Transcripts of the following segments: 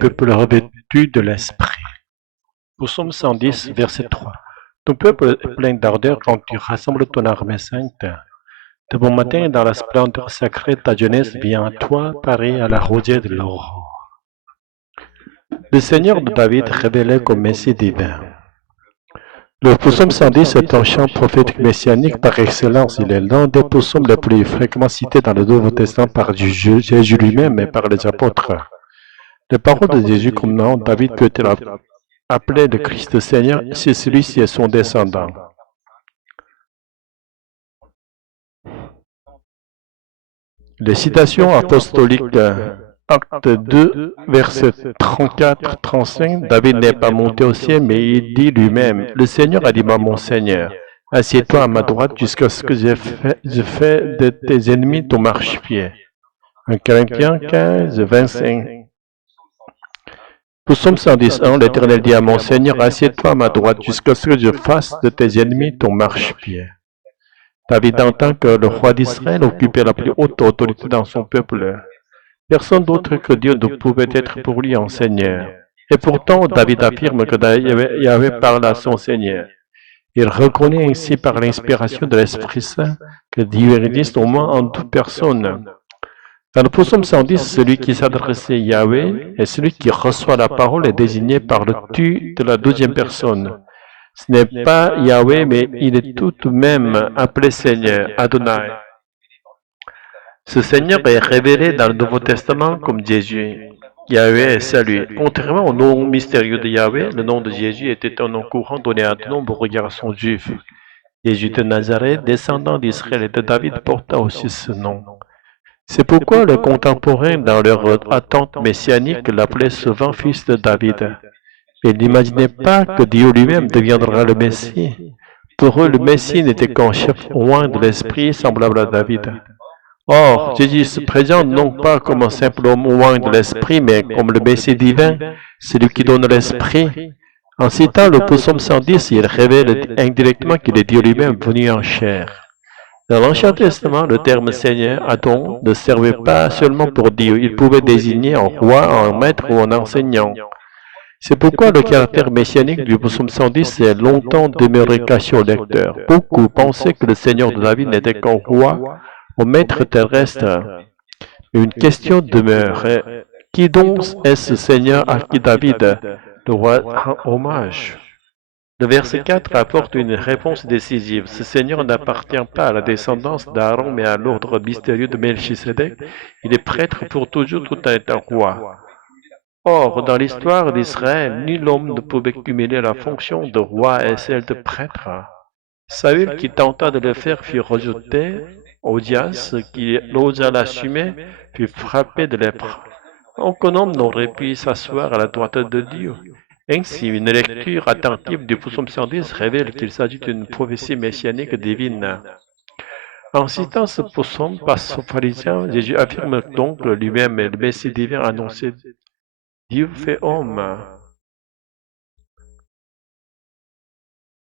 peuple revêtu de l'Esprit. Psaume 110, verset 3. Ton peuple est plein d'ardeur quand tu rassembles ton armée sainte. De bon matin, dans la splendeur sacrée, ta jeunesse vient à toi, pareil à la rosée de l'aurore. Le Seigneur de David révélé comme Messie divin. Le psaume 110 est un chant prophétique messianique par excellence. Il est l'un des psaumes les plus fréquemment cités dans le Nouveau Testament par Jésus lui-même et par les apôtres. Les paroles de Jésus comme nom, David peut-il appeler le Christ Seigneur si celui-ci est son descendant. Les citations apostoliques, acte 2, verset 34-35, David n'est pas monté au ciel, mais il dit lui-même, « Le Seigneur a dit à mon Seigneur, assieds-toi à ma droite jusqu'à ce que je fais de tes ennemis ton marchepied. » 1 Corinthiens 15, 25. Psaume 111, l'Éternel dit à mon Seigneur, assieds-toi à ma droite jusqu'à ce que je fasse de tes ennemis ton marchepied. David entend que le roi d'Israël occupait la plus haute autorité dans son peuple. Personne d'autre que Dieu ne pouvait être pour lui un Seigneur. Et pourtant, David affirme que Yahvé parle à son Seigneur. Il reconnaît ainsi par l'inspiration de l'Esprit Saint que Dieu existe au moins en toute personne. Dans le psaume 110, celui qui s'adresse à Yahvé et celui qui reçoit la parole est désigné par le tu de la deuxième personne. Ce n'est pas Yahvé, mais il est tout de même appelé Seigneur, Adonai. Ce Seigneur est révélé dans le Nouveau Testament comme Jésus. Yahvé est salué. Contrairement au nom mystérieux de Yahvé, le nom de Jésus était un nom courant donné à de nombreux garçons juifs. Jésus de Nazareth, descendant d'Israël et de David, porta aussi ce nom. C'est pourquoi les contemporains, dans leur attente messianique, l'appelaient souvent fils de David. Ils n'imaginaient pas que Dieu lui-même deviendra le Messie. Pour eux, le Messie n'était qu'un chef oint de l'esprit semblable à David. Or, Jésus se présente non pas comme un simple homme oint de l'esprit, mais comme le Messie divin, celui qui donne l'esprit. En citant le psaume 110, il révèle indirectement qu'il est Dieu lui-même venu en chair. Dans l'Ancien Testament, le terme Seigneur, Adon, ne servait pas seulement pour Dieu, il pouvait désigner un roi, un maître ou un enseignant. C'est pourquoi le caractère messianique du psaume 110 est longtemps demeuré caché au lecteur. Beaucoup pensaient que le Seigneur de David n'était qu'un roi, un maître terrestre. Mais une question demeure. Qui donc est ce Seigneur à qui David, le roi, rend hommage? Le verset 4 apporte une réponse décisive. Ce Seigneur n'appartient pas à la descendance d'Aaron, mais à l'ordre mystérieux de Melchisédek. Il est prêtre pour toujours tout en étant roi. Or, dans l'histoire d'Israël, nul homme ne pouvait cumuler la fonction de roi et celle de prêtre. Saül, qui tenta de le faire, fut rejeté. Odias, qui n'osa l'assumer, fut frappé de lèpre. Aucun homme n'aurait pu s'asseoir à la droite de Dieu. Ainsi, une lecture attentive du psaume 110 révèle qu'il s'agit d'une prophétie messianique divine. En citant ce psaume par son pharisien, Jésus affirme donc lui-même le Messie divin annoncé. Dieu fait homme.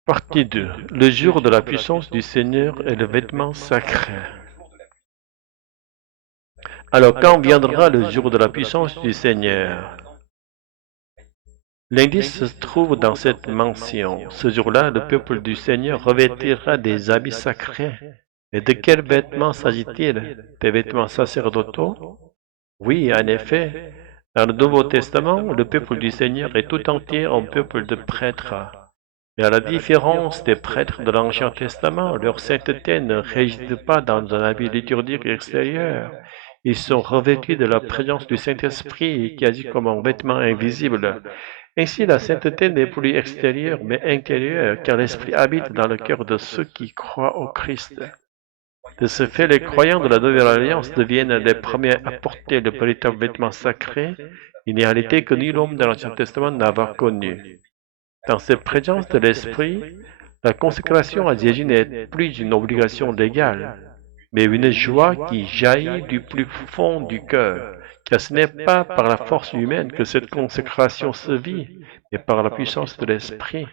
Partie 2. Le jour de la puissance du Seigneur est le vêtement sacré. Alors quand viendra le jour de la puissance du Seigneur? L'indice se trouve dans cette mention. Ce jour-là, le peuple du Seigneur revêtira des habits sacrés. Et de quels vêtements s'agit-il? Des vêtements sacerdotaux? Oui, en effet. Dans le Nouveau Testament, le peuple du Seigneur est tout entier un peuple de prêtres. Mais à la différence des prêtres de l'Ancien Testament, leur sainteté ne réside pas dans un habit liturgique extérieur. Ils sont revêtus de la présence du Saint-Esprit qui agit comme un vêtement invisible. Ainsi, la sainteté n'est plus extérieure, mais intérieure, car l'Esprit habite dans le cœur de ceux qui croient au Christ. De ce fait, les croyants de la Nouvelle Alliance deviennent les premiers à porter le véritable vêtement sacré, une réalité que nul homme de l'Ancien Testament n'avait connue. Dans cette présence de l'Esprit, la consécration à Jésus n'est plus une obligation légale, mais une joie qui jaillit du plus fond du cœur, car ce n'est pas par la force humaine que cette consécration se vit, mais par la puissance de l'Esprit.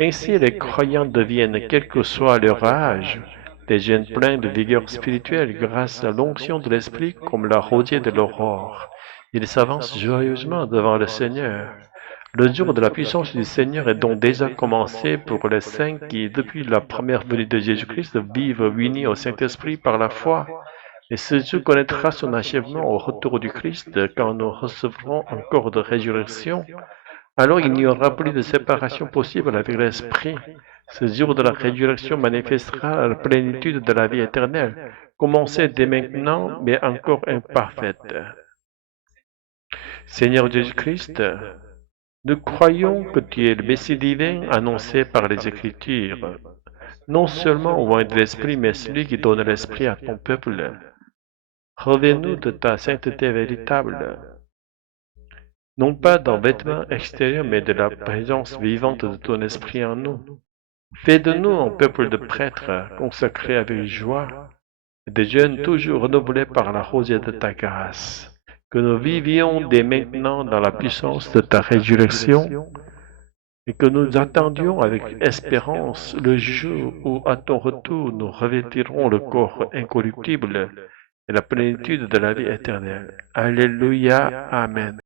Ainsi, les croyants deviennent, quel que soit leur âge, des jeunes pleins de vigueur spirituelle grâce à l'onction de l'Esprit comme la rosée de l'aurore. Ils s'avancent joyeusement devant le Seigneur. Le jour de la puissance du Seigneur est donc déjà commencé pour les saints qui, depuis la première venue de Jésus-Christ, vivent unis au Saint-Esprit par la foi. Et ce jour connaîtra son achèvement au retour du Christ quand nous recevrons un corps de résurrection. Alors il n'y aura plus de séparation possible avec l'Esprit. Ce jour de la résurrection manifestera la plénitude de la vie éternelle, commencée dès maintenant, mais encore imparfaite. Seigneur Jésus-Christ, nous croyons que tu es le Messie divin annoncé par les Écritures, non seulement au loin de l'Esprit, mais celui qui donne l'Esprit à ton peuple. Revêt-nous de ta sainteté véritable, non pas d'un vêtement extérieur, mais de la présence vivante de ton Esprit en nous. Fais de nous un peuple de prêtres consacrés avec joie, des jeunes toujours renouvelés par la rosée de ta grâce. Que nous vivions dès maintenant dans la puissance de ta résurrection et que nous attendions avec espérance le jour où, à ton retour, nous revêtirons le corps incorruptible et la plénitude de la vie éternelle. Alléluia. Amen.